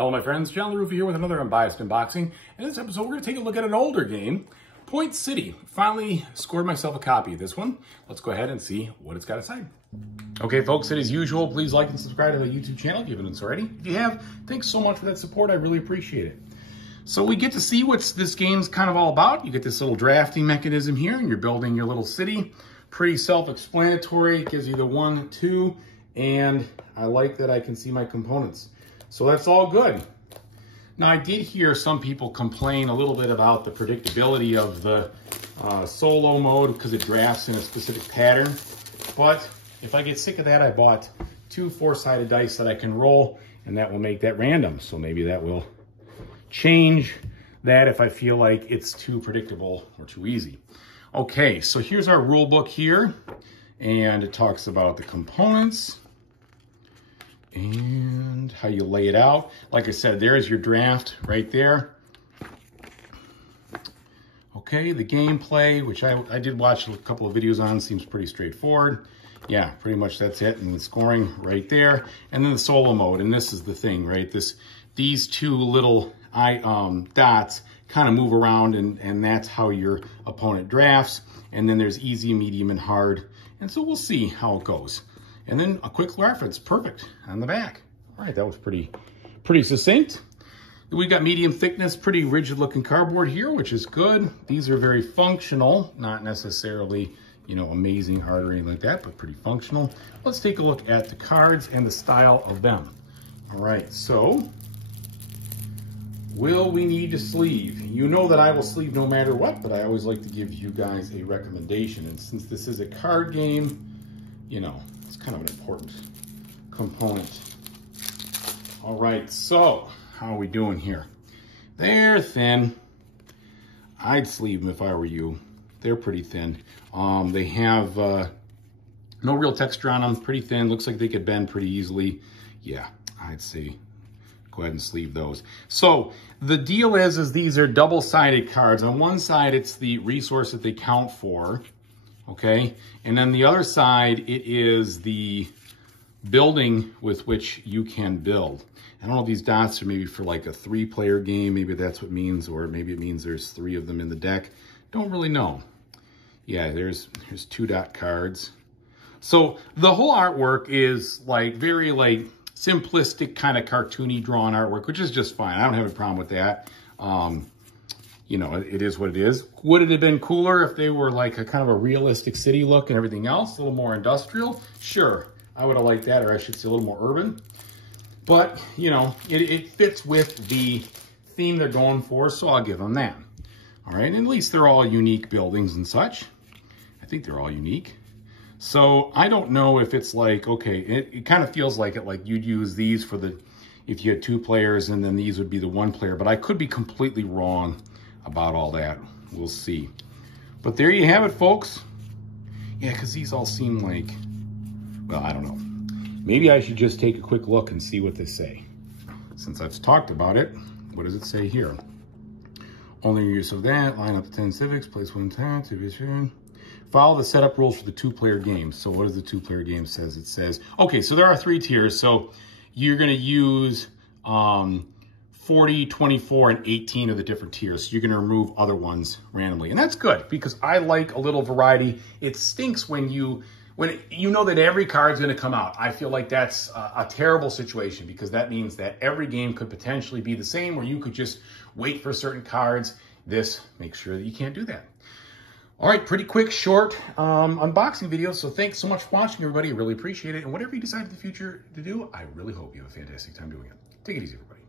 Hello my friends, John LaRuffa here with another Unbiased unboxing. In this episode we're going to take a look at an older game, Point City. Finally scored myself a copy of this one. Let's go ahead and see what it's got inside. Okay folks, as usual, please like and subscribe to the YouTube channel if you haven't already. If you have, thanks so much for that support, I really appreciate it. So we get to see what this game's kind of all about. You get this little drafting mechanism here and you're building your little city. Pretty self-explanatory, it gives you the 1, 2, and I like that I can see my components. So that's all good. Now I did hear some people complain a little bit about the predictability of the solo mode because it drafts in a specific pattern. But if I get sick of that, I bought 2 4-sided dice that I can roll and that will make that random. So maybe that will change that if I feel like it's too predictable or too easy. Okay, so here's our rule book here and it talks about the components and how you lay it out. Like I said, there's your draft right there. Okay, the gameplay, which I did watch a couple of videos on, seems pretty straightforward. Yeah, pretty much that's it. And the scoring right there. And then the solo mode, and this is the thing, right? These 2 little dots kind of move around and that's how your opponent drafts. And then there's easy, medium, and hard. And so we'll see how it goes. And then a quick reference, perfect, on the back. All right, that was pretty succinct. We got medium thickness, pretty rigid looking cardboard here, which is good. These are very functional, not necessarily, you know, amazing hard or anything like that, but pretty functional. Let's take a look at the cards and the style of them. All right, so will we need to sleeve? You know that I will sleeve no matter what, but I always like to give you guys a recommendation. And since this is a card game, you know, it's kind of an important component. All right, so how are we doing here? They're thin. I'd sleeve them if I were you. They're pretty thin. They have no real texture on them, pretty thin. Looks like they could bend pretty easily. Yeah, I'd say go ahead and sleeve those. So the deal is these are double-sided cards. On one side, it's the resource that they count for. Okay, and then the other side, it is the building with which you can build. I don't know if these dots are maybe for like a 3-player game, maybe that's what it means, or maybe it means there's 3 of them in the deck. Don't really know. Yeah, there's 2 dot cards. So the whole artwork is like very like simplistic kind of cartoony drawn artwork, which is just fine. I don't have a problem with that. You know, it is what it is. Would it have been cooler if they were like a kind of a realistic city look and everything else, a little more industrial? Sure, I would have liked that, or I should say a little more urban. But, you know, it fits with the theme they're going for, so I'll give them that. All right, and at least they're all unique buildings and such. I think they're all unique. So I don't know if it's like, okay, it kind of feels like it, like you'd use these for the, if you had 2 players and then these would be the 1 player, but I could be completely wrong about all that. We'll see. But there you have it, folks. Yeah, because these all seem like, well, I don't know. Maybe I should just take a quick look and see what they say. Since I've talked about it, what does it say here? Only use of that, line up the 10 civics, place 1 time, to be sure. Follow the setup rules for the 2-player game. So what does the 2-player game says? It says, okay, so there are 3 tiers. So you're gonna use 40, 24, and 18 of the different tiers. So you're going to remove other ones randomly. And that's good because I like a little variety. It stinks when you know that every card's going to come out. I feel like that's a terrible situation because that means that every game could potentially be the same where you could just wait for certain cards. This makes sure that you can't do that. All right, pretty quick, short unboxing video. So thanks so much for watching, everybody. I really appreciate it. And whatever you decide in the future to do, I really hope you have a fantastic time doing it. Take it easy, everybody.